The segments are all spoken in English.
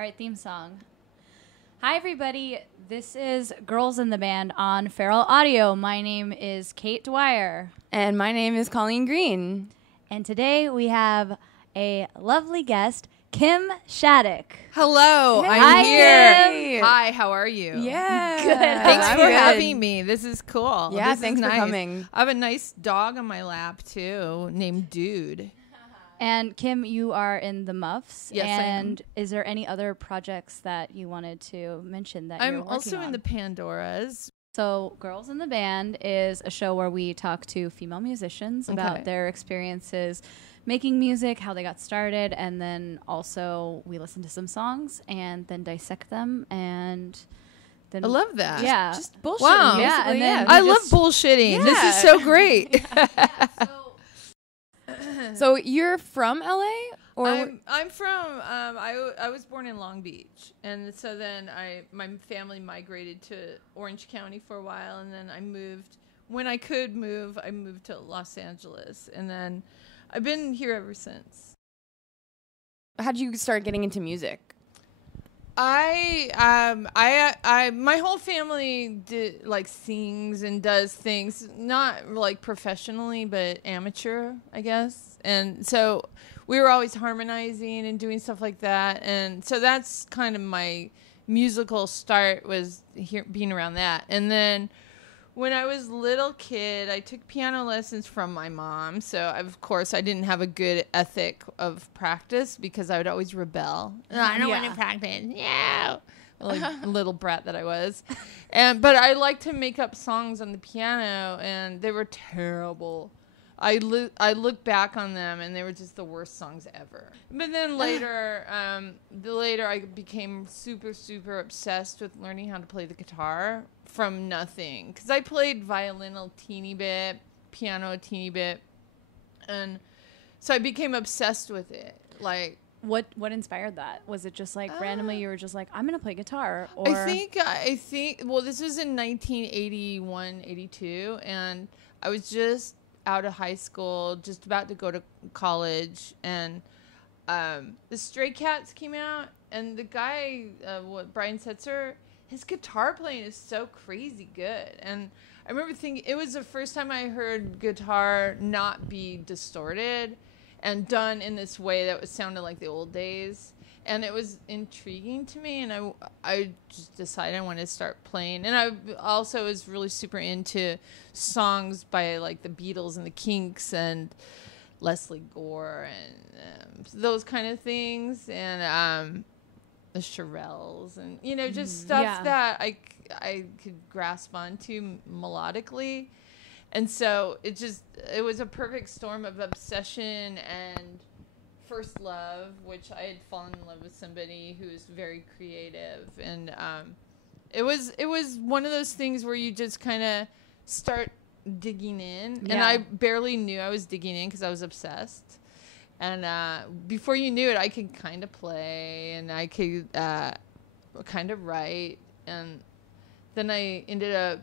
All right, theme song. Hi, everybody. This is Girls in the Band on Feral Audio. My name is Kate Dwyer. And my name is Colleen Green. And today we have a lovely guest, Kim Shattuck. Hello, I'm Hi, here. Kim. Hi, how are you? Yeah. Good. Thanks I'm for good. having me. This is cool. Yeah, This is thanks for nice. coming. I have a nice dog on my lap, too, named Dude. And Kim, you are in the Muffs. Yes, I am. And is there any other projects that you wanted to mention that you're I'm working also on? in the Pandoras. So Girls in the Band is a show where we talk to female musicians about Okay. their experiences making music, how they got started, and then also we listen to some songs and then dissect them and then I love that. Yeah. Just bullshit. Wow. Yeah, and then I you love just- bullshitting. This Yeah. is so great. So you're from LA? Or I'm from I was born in Long Beach, and so then my family migrated to Orange County for a while, and then I moved when I could move. I moved to Los Angeles, and then I've been here ever since. how'd you start getting into music? My whole family sings and does things, not like professionally, but amateur, I guess. And so we were always harmonizing and doing stuff like that. And so that's kind of my musical start, was being around that. And then when I was a little kid, I took piano lessons from my mom. So, of course, I didn't have a good ethic of practice because I would always rebel. No, I don't want to practice. No. Like a little brat that I was. But I liked to make up songs on the piano, and they were terrible. I look back on them, and they were just the worst songs ever. But then later, I became super, super obsessed with learning how to play the guitar from nothing. Because I played violin a teeny bit, piano a teeny bit. And so I became obsessed with it. Like, What inspired that? Was it just like randomly you were just like, I'm going to play guitar? Or I think, well, this was in 1981, 82, and I was just out of high school, just about to go to college, and the Stray Cats came out, and the guy, Brian Setzer, his guitar playing is so crazy good. And I remember thinking, it was the first time I heard guitar not be distorted and done in this way that sounded like the old days. And it was intriguing to me, and I just decided I wanted to start playing. And I also was really super into songs by like the Beatles and the Kinks and Leslie Gore and those kind of things, and the Shirelles, and just stuff that I could grasp onto melodically. And so it was a perfect storm of obsession and first love, which I had fallen in love with somebody who was very creative, and it was one of those things where you just kind of start digging in, and I barely knew I was digging in because I was obsessed. And before you knew it, I could kind of play, and I could kind of write, and then I ended up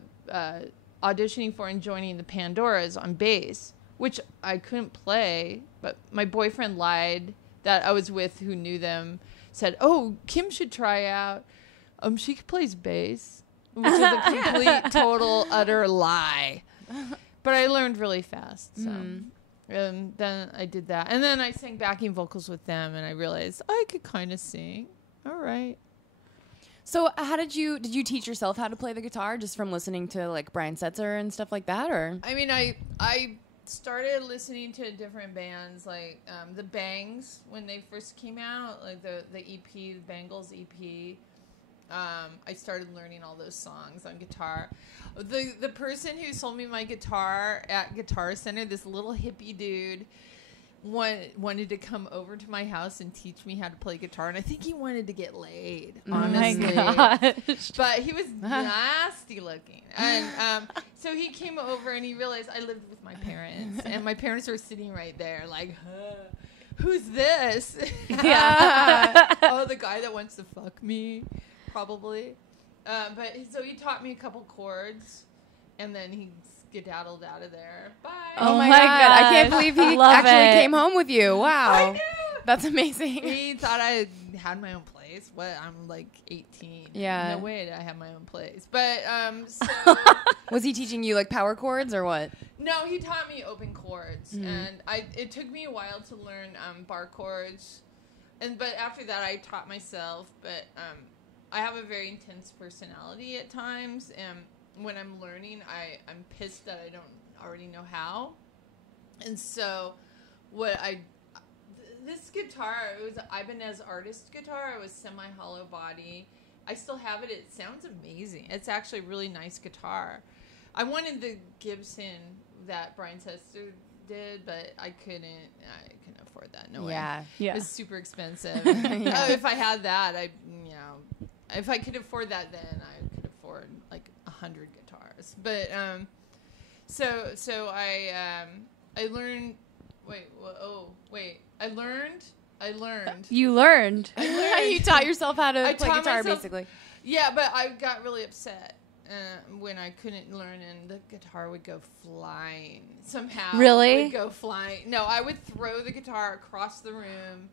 auditioning for and joining the Pandoras on bass, which I couldn't play, but my boyfriend lied that I was with, who knew them, said, "Oh, Kim should try out. She plays bass," which is a complete, total, utter lie. But I learned really fast, so then I did that, and then I sang backing vocals with them, and I realized I could kind of sing. All right. So how did you teach yourself how to play the guitar just from listening to like Brian Setzer and stuff like that, or? I mean, I started listening to different bands, like the Bangs when they first came out, like the EP, the Bangles EP. I started learning all those songs on guitar. The person who sold me my guitar at Guitar Center, this little hippie dude, wanted to come over to my house and teach me how to play guitar, and I think he wanted to get laid, honestly. Oh my gosh. But he was nasty looking, and so he came over and he realized I lived with my parents, and my parents were sitting right there like, who's this? Oh, the guy that wants to fuck me, probably. But so he taught me a couple chords, and then he skedaddled out of there. Bye. Oh my God. I can't believe he actually it. came home with you. Wow. I know. That's amazing. He thought I had my own place. place. What? I'm like 18. Yeah. No way did I have my own place. But so Was he teaching you like power chords or what? no, he taught me open chords, and it took me a while to learn bar chords, but after that I taught myself. But I have a very intense personality at times, and when I'm learning, I'm pissed that I don't already know how, and so this guitar, it was an Ibanez artist guitar. It was semi-hollow body. I still have it. It sounds amazing. It's actually a really nice guitar. I wanted the Gibson that Brian Setzer did, but I couldn't afford that. No way. Yeah. Yeah. It's super expensive. Yeah. If I had that, if I could afford that, then I could afford like 100 guitars. But so I learned. I learned. You learned. You taught yourself how to play taught guitar, myself- basically. Yeah, but I got really upset when I couldn't learn, and the guitar would go flying somehow. Really? It would go flying. No, I would throw the guitar across the room,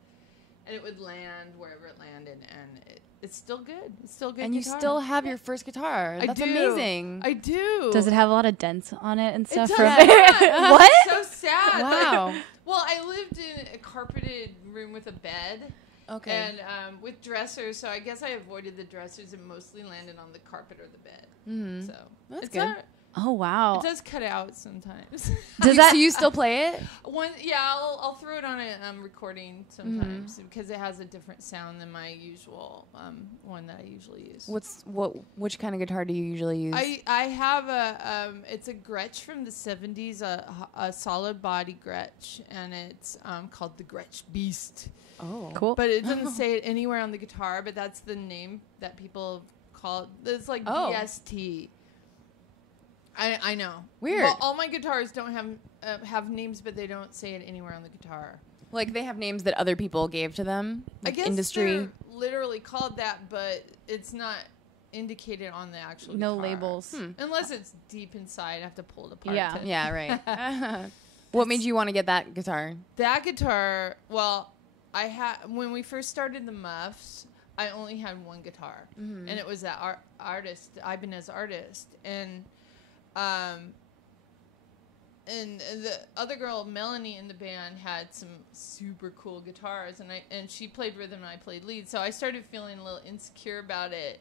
and it would land wherever it landed, and it's still good. It's still good. And you guitar. still have your first guitar. That's I do. amazing. I do. Does it have a lot of dents on it and It stuff? does from- not. What? It's so sad. Wow. Well, I lived in a carpeted room with a bed. Okay. And with dressers, so I guess I avoided the dressers and mostly landed on the carpet or the bed. Mhm. So That's it's good. not- Oh wow. It does cut out sometimes. Does that? So you still play it? I'll throw it on a recording sometimes because it has a different sound than my usual one that I usually use. Which kind of guitar do you usually use? I have it's a Gretsch from the 70s, a solid body Gretsch, and it's called the Gretsch Beast. Oh. Cool. But it doesn't say it anywhere on the guitar, but that's the name that people call it. It's like BST. I know. Weird. Well, all my guitars don't have names, but they don't say it anywhere on the guitar. Like they have names that other people gave to them? Like I guess industry? they're literally called that, but it's not indicated on the actual No guitar. labels. Unless it's deep inside. I have to pull it apart. Yeah. Yeah, right. What made you want to get that guitar? That guitar, well, when we first started the Muffs, I only had one guitar, and it was that artist, Ibanez artist, and the other girl, Melanie, in the band had some super cool guitars, and she played rhythm and I played lead, so I started feeling a little insecure about it.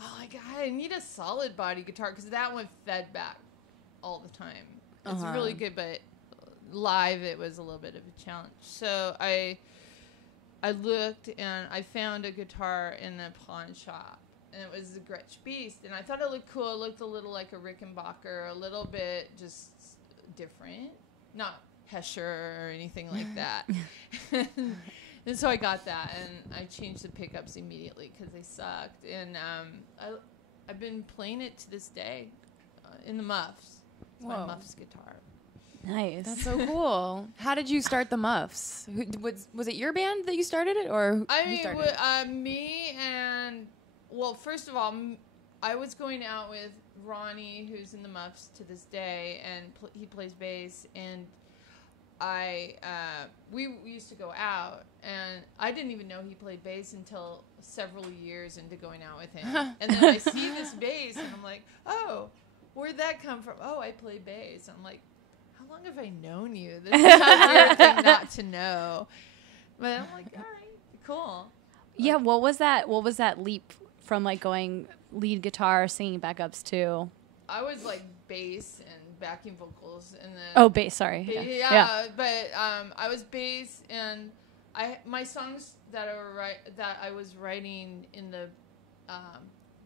Oh my God, I need a solid body guitar because that one fed back all the time. It's really good, but live it was a little bit of a challenge. So I looked and I found a guitar in the pawn shop, and it was the Gretsch Beast, and I thought it looked cool. It looked a little like a Rickenbacker, a little bit just different, not Hesher or anything like that. And so I got that, and I changed the pickups immediately because they sucked, and I've been playing it to this day in the Muffs. It's my Muffs guitar. Nice. That's so cool. How did you start the Muffs? Was it your band that you started it, or who started it? Me and, well, first of all, I was going out with Ronnie, who's in the Muffs to this day, and he plays bass, and we used to go out, and I didn't even know he played bass until several years into going out with him. And then I see this bass, and I'm like, oh, where'd that come from? Oh, I play bass. And I'm like, how long have I known you? This is a weird thing not to know. But I'm like, all right, cool. Yeah. What was that leap from like going lead guitar, singing backups to? I was like bass and backing vocals, and then Oh, bass. Sorry. yeah. But I was bass, and my songs that I was writing in the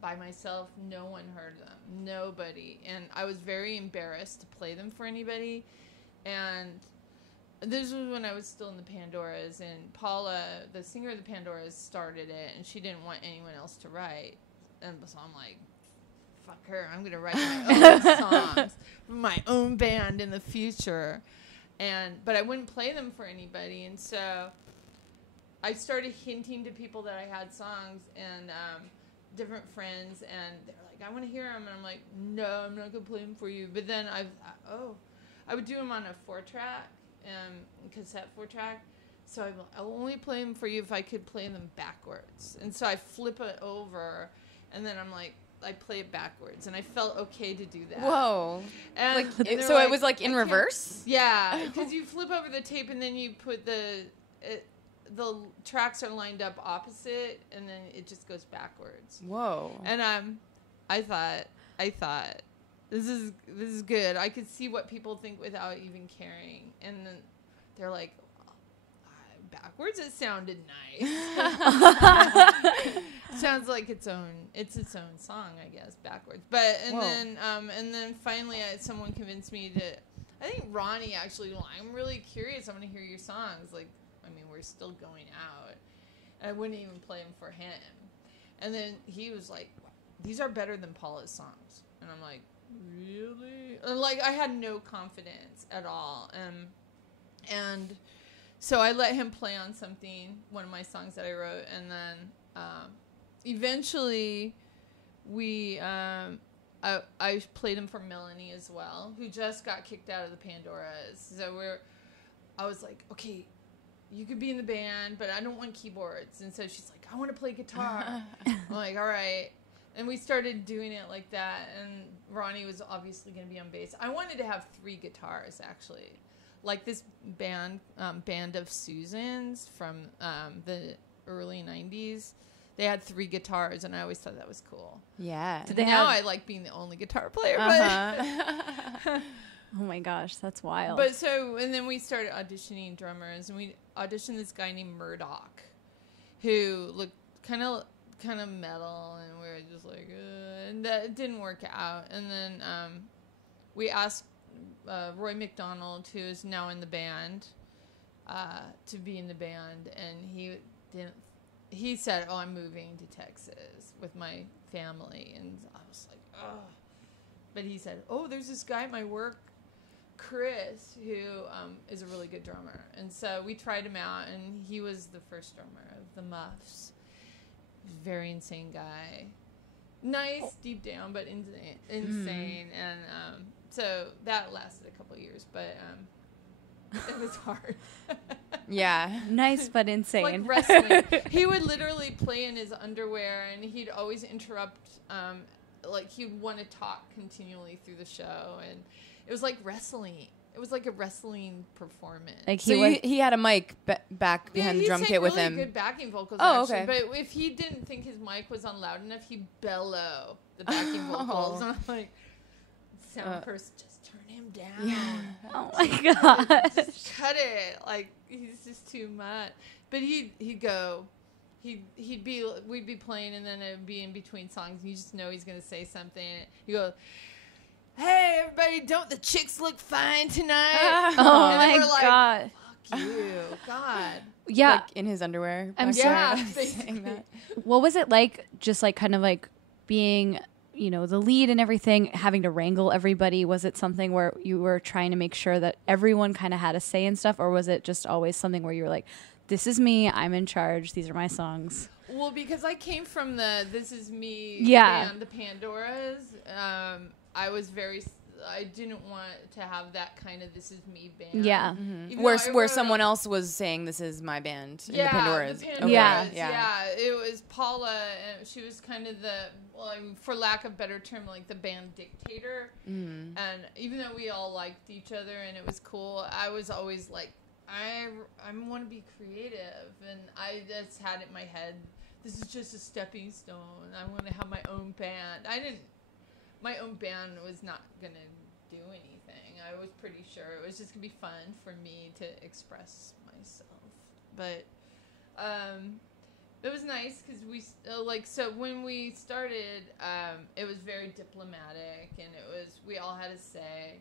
by myself, no one heard them, nobody, and I was very embarrassed to play them for anybody. And this was when I was still in the Pandoras, and Paula, the singer of the Pandoras, started it, and she didn't want anyone else to write, and so I'm like, fuck her, I'm gonna write my own songs for my own band in the future. But I wouldn't play them for anybody, and so I started hinting to people that I had songs, and different friends, and they're like, I want to hear them, and I'm like, no, I'm not gonna play them for you. But then I would do them on a 4-track, cassette 4-track. so I'll only play them for you if I could play them backwards. And so I flip it over, and then I'm like, I play it backwards, and I felt okay to do that. Whoa. And So it was like in reverse? Yeah, because you flip over the tape, and then you put the tracks are lined up opposite, and then it just goes backwards. Whoa. And I thought this is good. I could see what people think without even caring, and then they're like, backwards, it sounded nice. Sounds like it's its own song, I guess, backwards. But and then finally someone convinced me to. I think Ronnie actually. I'm really curious. I'm gonna hear your songs. Like, I mean, we're still going out, and I wouldn't even play them for him. And then he was like, "These are better than Paula's songs," and I'm like, "Really?" And like, I had no confidence at all, and. So I let him play on one of my songs that I wrote, and then eventually I played him for Melanie as well, who just got kicked out of the Pandoras. So I was like, okay, you could be in the band, but I don't want keyboards. And so she's like, I want to play guitar. I'm like, all right. And we started doing it like that, and Ronnie was obviously going to be on bass. I wanted to have 3 guitars, actually. Like this band of Susans from the early 90s. They had 3 guitars, and I always thought that was cool. Yeah. I like being the only guitar player. Uh-huh. Oh my gosh, that's wild. But and then we started auditioning drummers, and we auditioned this guy named Murdoch, who looked kind of metal, and we were just like, and that didn't work out. And then we asked Roy McDonald, who is now in the band, to be in the band, and he didn't. He said, "Oh, I'm moving to Texas with my family," and I was like, "Oh." But he said, "Oh, there's this guy at my work, Chris, who is a really good drummer," and so we tried him out, and he was the first drummer of the Muffs. Very insane guy, nice deep down, but insane, and so that lasted a couple of years, but it was hard. Yeah. Nice but insane. Like wrestling. He would literally play in his underwear, and he'd always interrupt, like he'd want to talk continually through the show, and it was like wrestling. It was like a wrestling performance. Like he had a mic back behind the drum kit with really him. Good backing vocals. Oh, actually. okay. But if he didn't think his mic was on loud enough, he'd bellow the backing vocals. And I'm like, sound person, just turn him down. Yeah. Oh my god. Just cut it. Like, he's just too much. But we'd be playing, and then it'd be in between songs, and you just know he's gonna say something. You go, "Hey, everybody, don't the chicks look fine tonight?" Oh and my we're like, god. Fuck you, God. Yeah. Like in his underwear. I'm Yeah, saying that. What was it like, just like kind of like being, you know, the lead and everything, having to wrangle everybody? Was it something where you were trying to make sure that everyone kind of had a say in stuff, or was it just always something where you were like, this is me, I'm in charge, these are my songs? Well, because I came from the This Is Me band, the Pandoras, I didn't want to have that kind of This Is Me band. Yeah. Mm-hmm. Where someone else was saying, this is my band in the Pandoras. The Pandoras. Okay. Yeah. It was Paula, and she was kind of for lack of a better term, like the band dictator. Mm-hmm. And even though we all liked each other and it was cool, I was always like, I want to be creative, and I just had it in my head, this is just a stepping stone. I want to have my own band. My own band was not going to do anything. I was pretty sure it was just going to be fun for me to express myself. But it was nice because so when we started, it was very diplomatic, and we all had a say,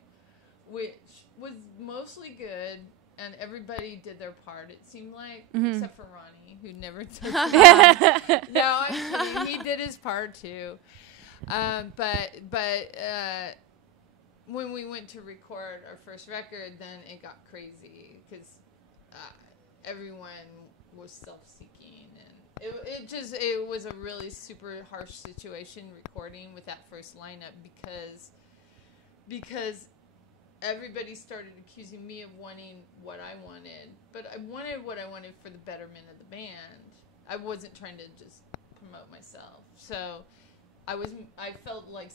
which was mostly good. And everybody did their part, it seemed like, except for Ronnie, who never took it. No, he did his part too. But when we went to record our first record, then it got crazy because everyone was self-seeking, and it was a really super harsh situation recording with that first lineup because everybody started accusing me of wanting what I wanted, but I wanted what I wanted for the betterment of the band. I wasn't trying to just promote myself. So I felt like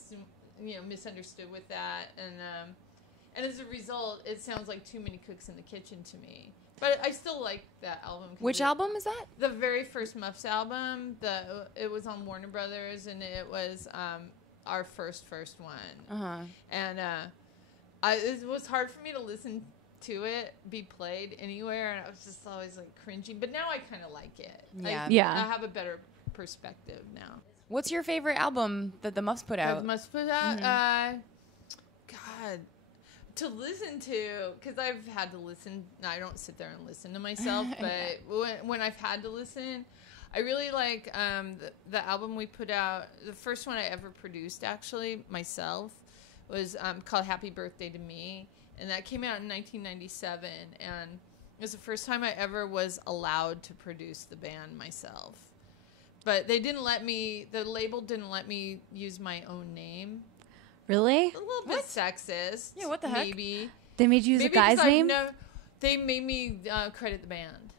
misunderstood with that, and as a result, it sounds like too many cooks in the kitchen to me. But I still like that album. Which album is that? The very first Muffs album. It was on Warner Brothers, and it was our first one. And it was hard for me to listen to it be played anywhere, and I was just always like cringing. But now I kind of like it. I have a better perspective now. What's your favorite album that the Muffs put out? The Muffs put out. God. To listen to, because I've had to listen. I don't sit there and listen to myself, but when I've had to listen, I really like the album we put out. The first one I ever produced, actually, myself, was called Happy Birthday to Me, and that came out in 1997, and it was the first time I ever was allowed to produce the band myself. But they didn't let me, the label didn't let me use my own name. Really? A little bit sexist. Yeah, what the heck? Maybe. They made you use a guy's name? They made me credit the band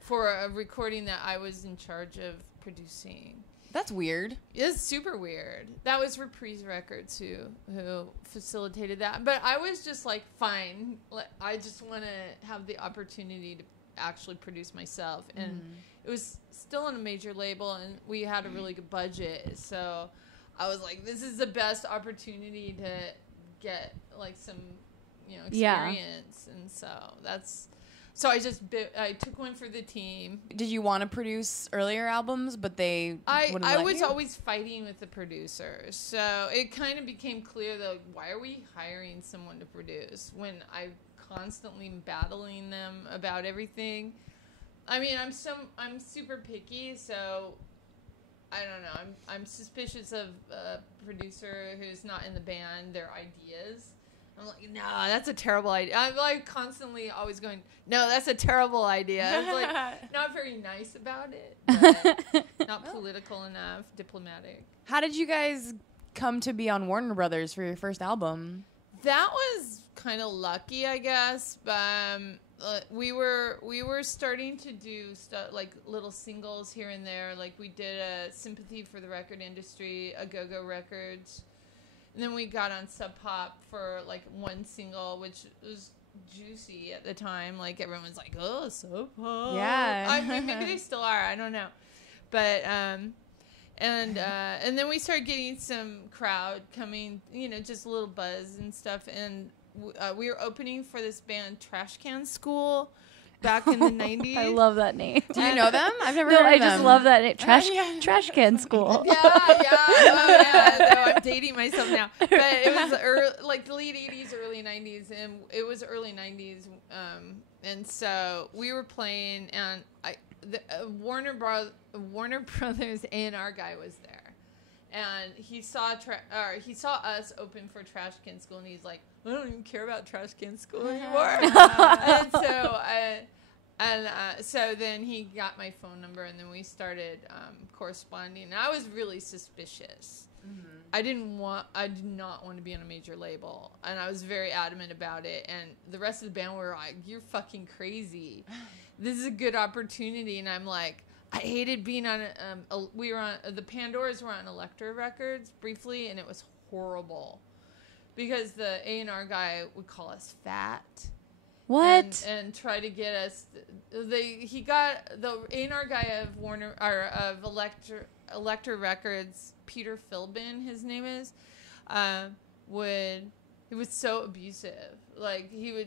for a recording that I was in charge of producing. That's weird. It's super weird. That was Reprise Records who facilitated that. But I was just like, fine. I just want to have the opportunity to actually produce myself. And it was still on a major label, and we had a really good budget. So I was like, this is the best opportunity to get like some, experience. And so I took one for the team. Did you want to produce earlier albums, but they wouldn't let I was you? always fighting with the producers. So it kind of became clear that why are we hiring someone to produce when I'm constantly battling them about everything? I mean, I'm super picky, so I don't know. I'm suspicious of a producer who's not in the band, their ideas. I'm like, no, that's a terrible idea. I'm like constantly always going, no, that's a terrible idea. I'm like not very nice about it, but not political enough, diplomatic. How did you guys come to be on Warner Brothers for your first album? That was kind of lucky, I guess. We were starting to do stuff like little singles here and there. Like we did a Sympathy for the Record Industry, a Go-Go Records. And then we got on Sub Pop for like one single, which was juicy at the time. Like everyone's like, oh, Sub Pop. Yeah. I mean, maybe they still are. I don't know. But and then we started getting some crowd coming, just a little buzz and stuff. And we were opening for this band Trash Can School back in the 90s. I love that name. Do you know them? I've never No, heard of I them. just love that name. Trash Can School. Yeah. Oh, yeah. No, I'm dating myself now. But it was like the late 80s, early 90s, and it was early 90s. And so we were playing, and Warner Brothers A&R guy was there, and he saw us open for Trash Can School, and he's like, I don't even care about Trash Can School anymore. So then he got my phone number, and then we started corresponding. And I was really suspicious. Mm-hmm. I did not want to be on a major label, and I was very adamant about it. And the rest of the band were like, "You're fucking crazy. This is a good opportunity." And I'm like, I hated being on. We were on the Pandoras were on Elektra Records briefly, and it was horrible. Because the A&R guy would call us fat. What? And try to get us. He got the A&R guy of Elektra Records, Peter Philbin, his name is. He was so abusive. Like he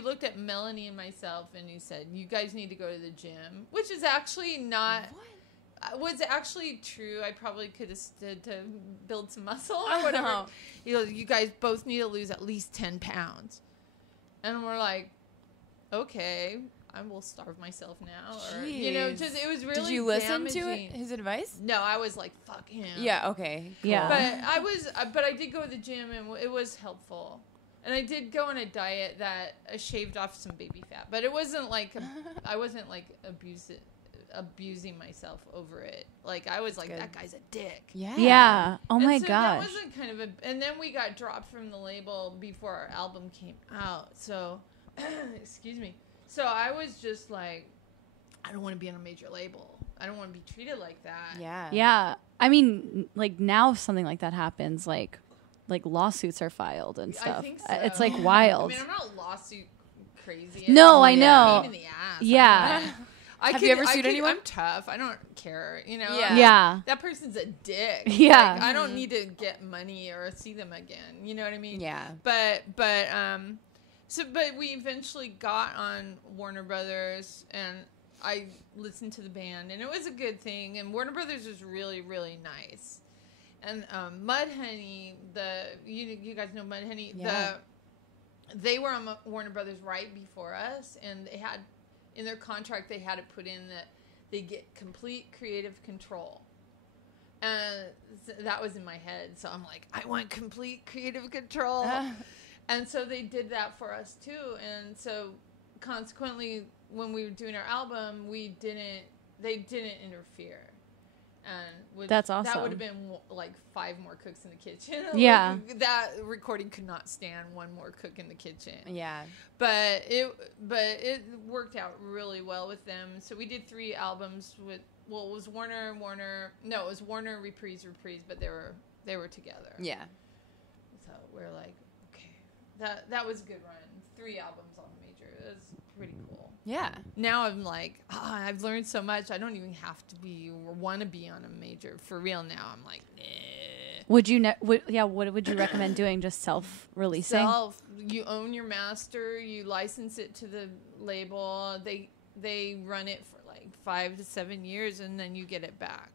looked at Melanie and myself and he said, "You guys need to go to the gym," which is actually not. What? Was actually true. I probably could have stood to build some muscle or whatever. He goes, "You guys both need to lose at least 10 pounds." And we're like, okay, I will starve myself now. Or, just it was really Did you listen damaging. to his advice? No, I was like, fuck him. Yeah, okay. Cool. Yeah. But I did go to the gym and it was helpful. And I did go on a diet that shaved off some baby fat. But it wasn't like, I wasn't like abusive abusing myself over it. Like I was like, good. that guy's a dick. Yeah. Oh And my so gosh. That wasn't kind of a, and then we got dropped from the label before our album came out. So, excuse me. So I was just like, I don't want to be on a major label. I don't want to be treated like that. Yeah. Yeah. I mean, like now if something like that happens, like lawsuits are filed and stuff. I think so. It's like wild. I mean, I'm not lawsuit crazy. No, I It's know. a pain in the ass. Yeah. Have you ever sued anyone? I'm tough. I don't care. You know. Yeah. Yeah. That person's a dick. Yeah. Like, I don't need to get money or see them again. You know what I mean? Yeah. But we eventually got on Warner Brothers, and I listened to the band, and it was a good thing. And Warner Brothers was really, really nice. And Mudhoney, you guys know Mudhoney, Yeah. they were on Warner Brothers right before us, and they had in their contract they had to put in that they get complete creative control. And that was in my head, so I'm like, I want complete creative control. And so they did that for us too. And so consequently, when we were doing our album, they didn't interfere. And That's awesome. That would have been like 5 more cooks in the kitchen. Yeah. Like, that recording could not stand 1 more cook in the kitchen. Yeah. But it worked out really well with them. So we did 3 albums with, well, it was Warner, no, it was Warner, Reprise, but they were together. Yeah. So we're like, okay, that was a good run. 3 albums on major. It was pretty cool. Yeah. Now I'm like, I've learned so much. I don't even have to be or want to be on a major for real. Now I'm like, nah. Would you what would you recommend doing? Just self-releasing? You own your master. You license it to the label. They run it for like 5 to 7 years, and then you get it back.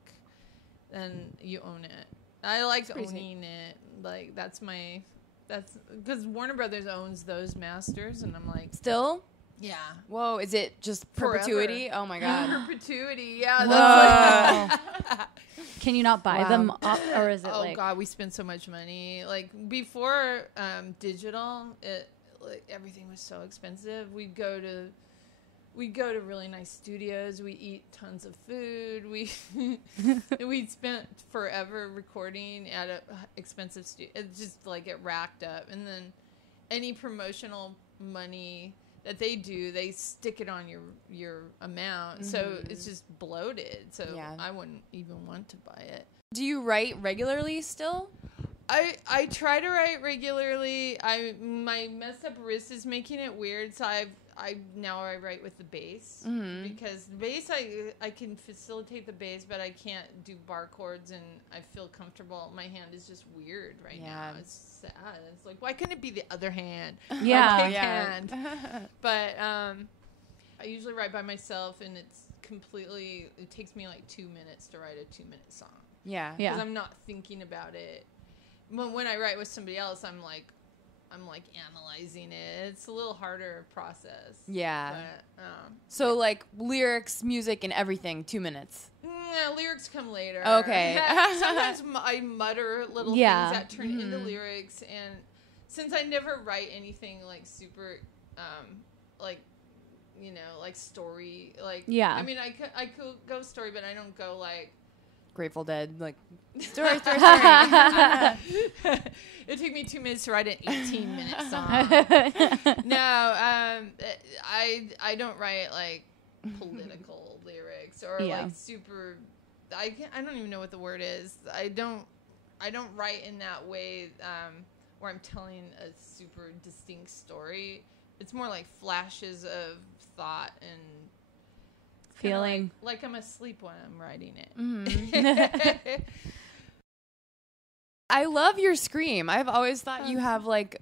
And you own it. I like owning it. Like that's because Warner Brothers owns those masters, and I'm like, Still? yeah. Whoa, is it just perpetuity? Forever. Oh my god. Perpetuity, yeah. Whoa. That's Can you not buy them up, or is it oh like? god, we spend so much money. Like before digital, everything was so expensive. We'd go to really nice studios. We eat tons of food. We'd spent forever recording at a expensive studio. It's just like it racked up, and then any promotional money that they do, they stick it on your amount. Mm-hmm. So it's just bloated. So yeah. I wouldn't even want to buy it. Do you write regularly still? I try to write regularly. My messed up wrist is making it weird, so I write with the bass, because the bass I can facilitate the bass, but I can't do bar chords, and I feel comfortable. My hand is just weird right now. It's sad. It's like, why couldn't it be the other hand? Yeah, hand. But I usually write by myself, and it takes me like 2 minutes to write a 2-minute song. Yeah, because I'm not thinking about it. When I write with somebody else, I'm like analyzing it. It's a little harder process. Yeah. But, so like lyrics, music, and everything, 2 minutes. Lyrics come later. Okay. Sometimes I mutter little things that turn into lyrics, and since I never write anything like super, like story, like I mean I could go story, but I don't go like Grateful Dead, like story. It took me 2 minutes to write an 18-minute song. No, I don't write like political lyrics or like super. I don't even know what the word is. I don't write in that way where I'm telling a super distinct story. It's more like flashes of thought and feeling, like I'm asleep when I'm writing it. Mm-hmm. I love your scream. I've always thought you have like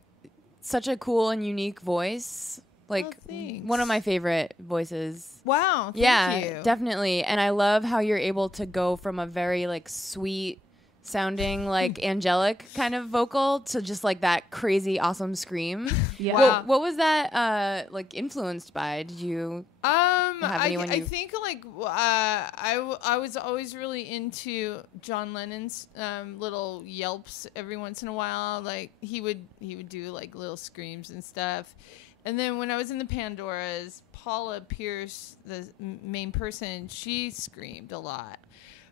such a cool and unique voice. Like one of my favorite voices. Wow. Thank you. Definitely. And I love how you're able to go from a very like sweet sounding like angelic kind of vocal to just like that crazy awesome scream. Yeah. Wow. What was that like influenced by? Did you have anyone I think like I was always really into John Lennon's little yelps every once in a while. Like he would do like little screams and stuff. And then when I was in the Pandoras, Paula Pierce, the main person, she screamed a lot.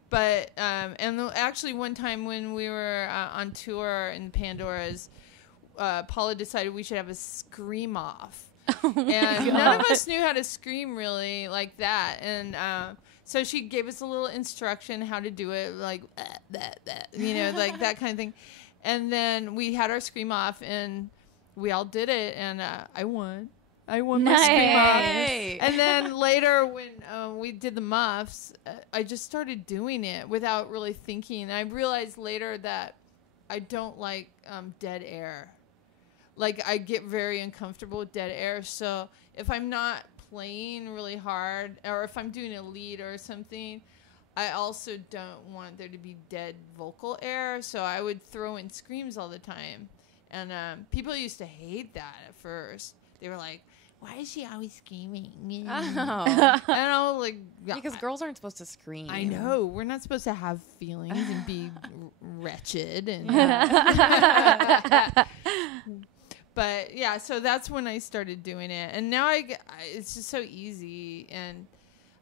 But actually one time when we were on tour in Pandoras, Paula decided we should have a scream off. And none of us knew how to scream really like that. And so she gave us a little instruction how to do it, like you know, like that kind of thing. And then we had our scream off, and we all did it, and I won. I won my scream off. And then later when we did the muffs, I just started doing it without really thinking. And I realized later that I don't like dead air. Like, I get very uncomfortable with dead air. So if I'm not playing really hard, or if I'm doing a lead or something, I also don't want there to be dead vocal air. So I would throw in screams all the time. And people used to hate that at first. They were like, why is she always screaming? Oh. And I was like, Because girls aren't supposed to scream. I know. We're not supposed to have feelings and be wretched. And but yeah, so that's when I started doing it. And now it's just so easy. And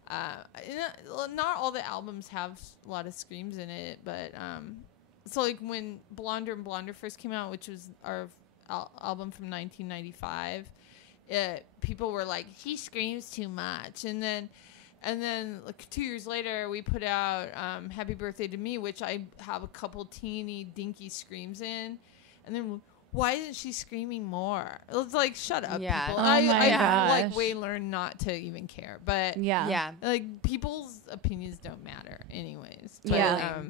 not all the albums have a lot of screams in it. But so like when Blonder and Blonder first came out, which was our album from 1995, people were like, he screams too much. And then like 2 years later, we put out Happy Birthday to Me, which I have a couple teeny dinky screams in. And then, why isn't she screaming more? It's like, shut up, people. Oh I like way learned not to even care. But Yeah. like, people's opinions don't matter anyways. Totally. Yeah.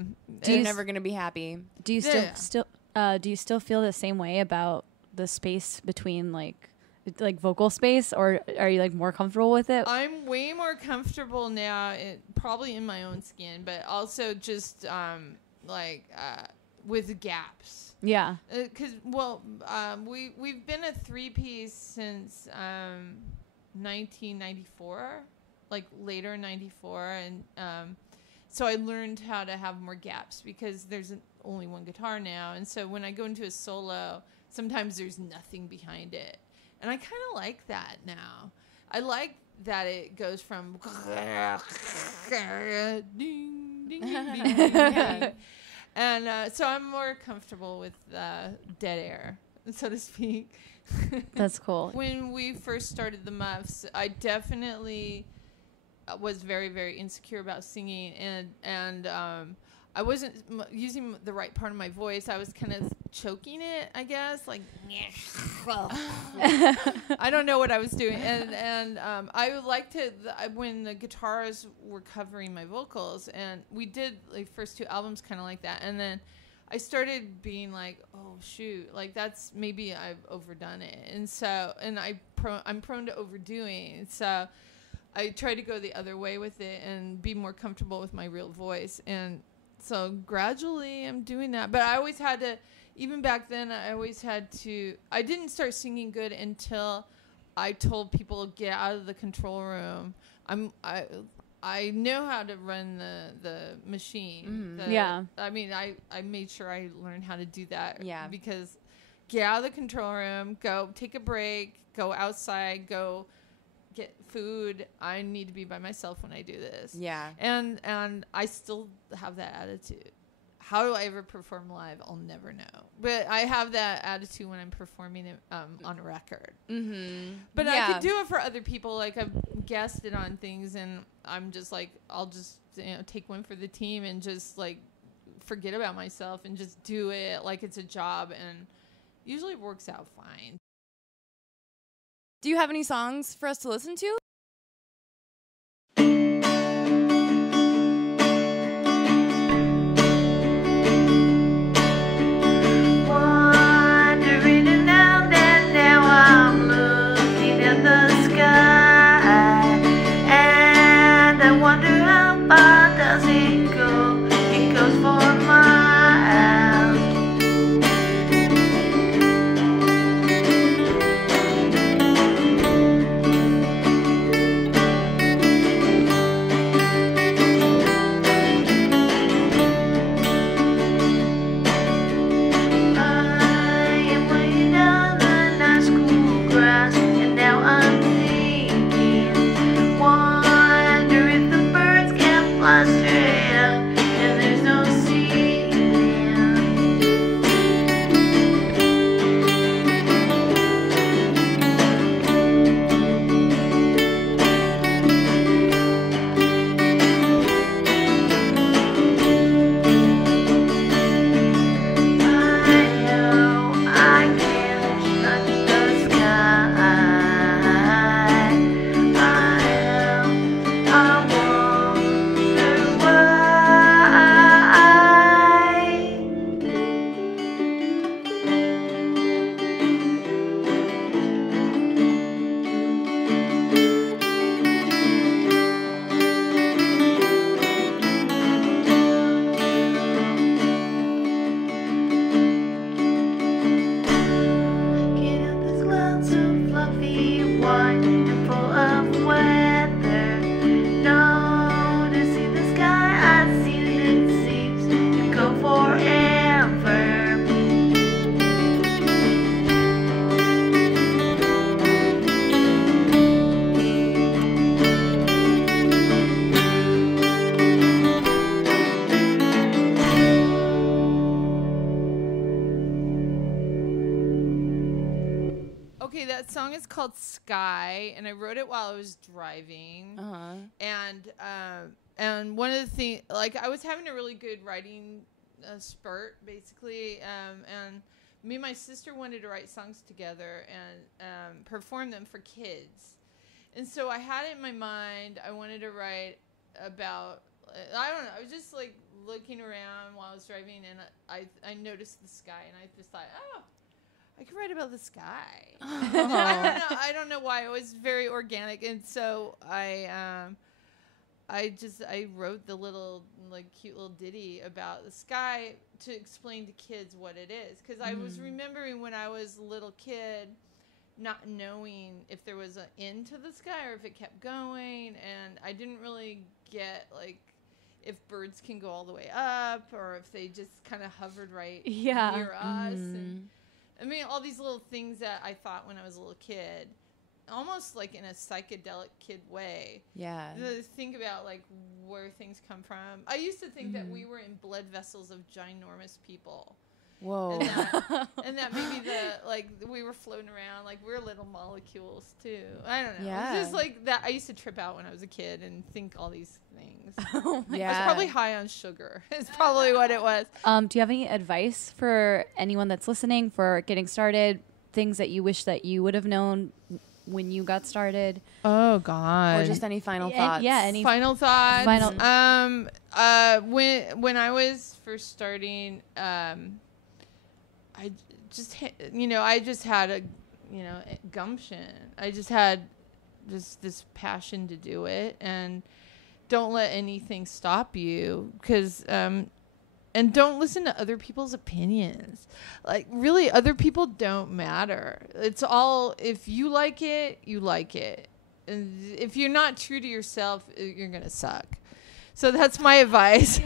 You're never going to be happy. Do you do you still feel the same way about the space between like vocal space, or are you like more comfortable with it? I'm way more comfortable now, probably in my own skin, but also just with gaps. Yeah. Because we've been a 3-piece since 1994, like later in 94, and so I learned how to have more gaps because there's only one guitar now, and so when I go into a solo, sometimes there's nothing behind it. And I kind of like that now. I like that it goes from ding, ding, ding, ding, ding, ding. And so I'm more comfortable with dead air, so to speak. That's cool. When we first started the Muffs, I definitely was very, very insecure about singing, and I wasn't using the right part of my voice. I was kind of choking it, I guess, like I don't know what I was doing, and I would like to when the guitars were covering my vocals, and we did like first 2 albums kind of like that, and then I started being like, oh shoot, like that's maybe I've overdone it, and so I'm prone to overdoing, so I try to go the other way with it and be more comfortable with my real voice, and so gradually I'm doing that. But I always had to, even back then, I didn't start singing good until I told people, get out of the control room. I know how to run the machine. I mean, I made sure I learned how to do that. Yeah. Because get out of the control room, go take a break, go outside, go get food. I need to be by myself when I do this. Yeah. And I still have that attitude. How do I ever perform live? I'll never know. But I have that attitude when I'm performing it on record. Mm-hmm. But I could do it for other people. Like I've guested on things, and I'm just like, I'll just take one for the team and just like forget about myself and just do it like it's a job, and usually it works out fine. Do you have any songs for us to listen to? that song is called Sky, and I wrote it while I was driving. And one of the things, like, I was having a really good writing spurt, basically, and me and my sister wanted to write songs together and perform them for kids. And so I had it in my mind. I wanted to write about, I don't know, I was just like looking around while I was driving, and I noticed the sky, and I just thought, oh, I could write about the sky. I don't know why. It was very organic. And so I wrote the little, like, cute little ditty about the sky to explain to kids what it is. Because I was remembering when I was a little kid not knowing if there was an end to the sky or if it kept going. And I didn't really get, like, if birds can go all the way up or if they just kind of hovered right near us. And I mean, all these little things that I thought when I was a little kid, almost like in a psychedelic kid way. Yeah. To think about, like, where things come from. I used to think that we were in blood vessels of ginormous people. Whoa. And that maybe we were floating around, like, we're little molecules too. I don't know. Yeah. It's just like that. I used to trip out when I was a kid and think all these things. Yeah. I was probably high on sugar. It's probably what it was. Do you have any advice for anyone that's listening for getting started? Things that you wish that you would have known when you got started? Oh God. Or just any final thoughts? Yeah, any final thoughts. Final. When I was first starting, I just had a gumption. I just had just this passion to do it, and don't let anything stop you, because and don't listen to other people's opinions. Like, really, other people don't matter. It's all, if you like it, you like it. And if you're not true to yourself, you're going to suck. So that's my advice.